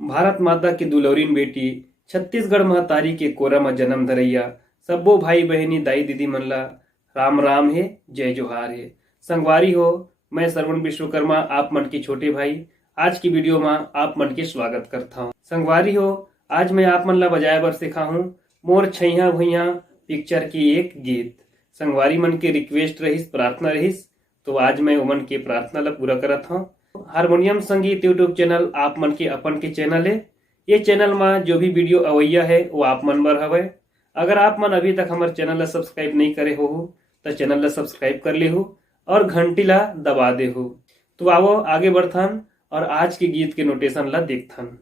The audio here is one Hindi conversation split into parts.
भारत माता की दुलौरीन बेटी छत्तीसगढ़ महतारी के कोरा में जन्म धरैया सब्बो भाई बहनी दाई दीदी मन ला राम राम है, जय जोहार है। संगवारी हो, मैं श्रवण विश्वकर्मा आप मन के छोटे भाई आज की वीडियो में आप मन के स्वागत करता हूँ। संगवारी हो, आज मैं आप मन ला बजाए बर सिखा हूँ मोर छैया भुइया पिक्चर की एक गीत। संगवारी मन के रिक्वेस्ट रहिस, प्रार्थना रहिस, तो आज मैं उमन के प्रार्थना ला पूरा करत हूँ। हारमोनियम संगीत यूट्यूब चैनल आप मन के अपन के चैनल है। ये चैनल में जो भी वीडियो अवैया है वो आप मन बर हवे। अगर आप मन अभी तक हमारे चैनल ला सब्सक्राइब नहीं करे हो तो चैनल ला सब्सक्राइब कर ले हो और घंटी ला दबा दे हो। तो आओ आगे बढ़थन और आज के गीत के नोटेशन ला देखथन।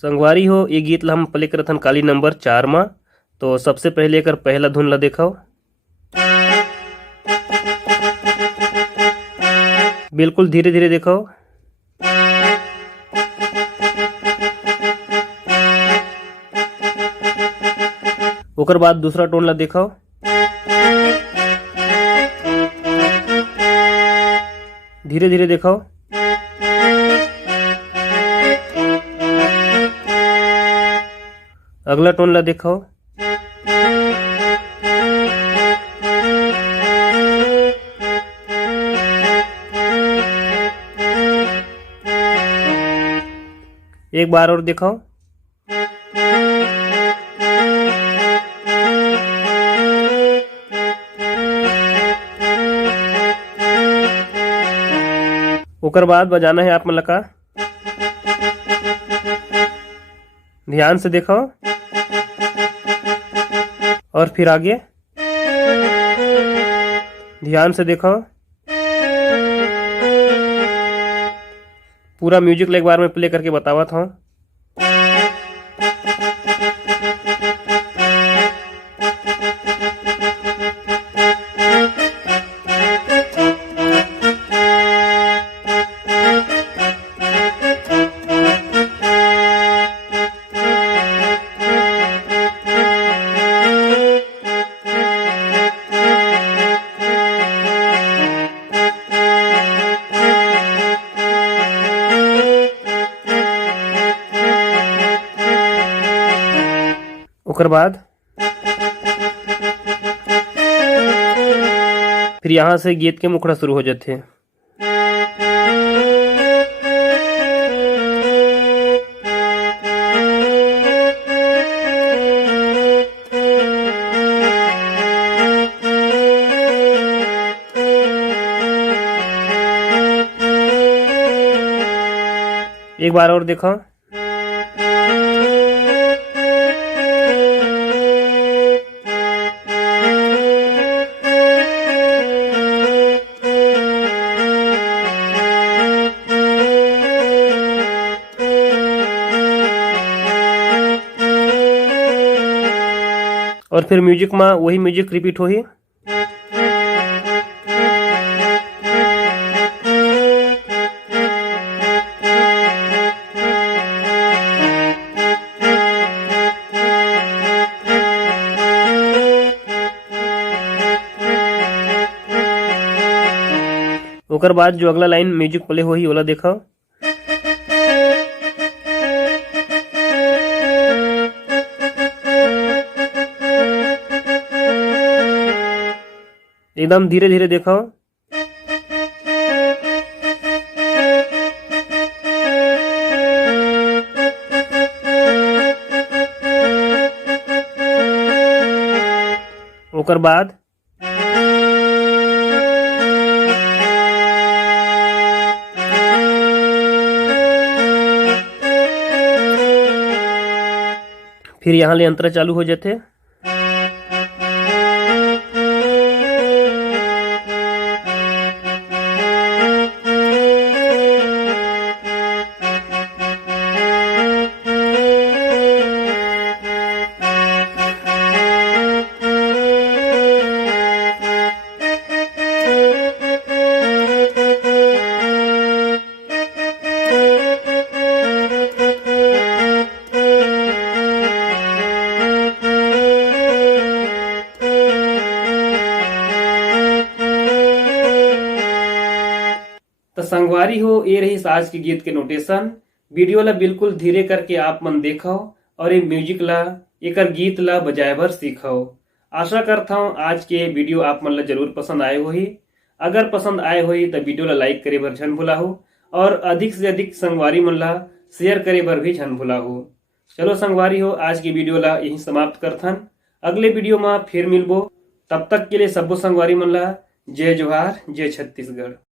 संगवारी हो, ये गीत ला हम प्ले करथन काली नंबर 4 में। तो सबसे पहले एकर पहला धुन ला देखो, बिल्कुल धीरे धीरे देखो। ओकर बाद दूसरा टोन ला देखो, धीरे धीरे देखो। अगला टोन ला देखो, एक बार और देखो। ओकर बाद बजाना है आप मन का, ध्यान से देखो और फिर आगे ध्यान से देखो। पूरा म्यूजिक ला एक बार मैं प्ले करके बतावत हूँ। ओकर बाद फिर यहाँ से गीत के मुखड़ा शुरू हो जाते। एक बार और देखो। और फिर म्यूजिक में वही म्यूजिक रिपीट हो ही। ओकर बाद जो अगला लाइन म्यूजिक प्ले हो ही ओला देखो। एकदम धीरे धीरे देखो। ओकर बाद फिर यहाँ ले अंतरा चालू हो जाते। तो संगवारी हो, ये रही आज के गीत के नोटेशन। वीडियो ला बिल्कुल धीरे करके आप मन देखो और ये म्यूजिक ला एकर गीत ला बजाय भर सीखो। आशा करता हूँ आज के वीडियो आप मन ला जरूर पसंद आए हो ही। अगर पसंद आए हो तो वीडियो ला लाइक करे बर झन भुला हो और अधिक से अधिक संगवारी मन ला शेयर करे बर भी झन भुला हो। चलो संगवारी हो, आज की वीडियो ला यही समाप्त करथन। अगले वीडियो में फिर मिलबो। तब तक के लिए सब्बो संगवारी मन ला जय जोहार, जय छत्तीसगढ़।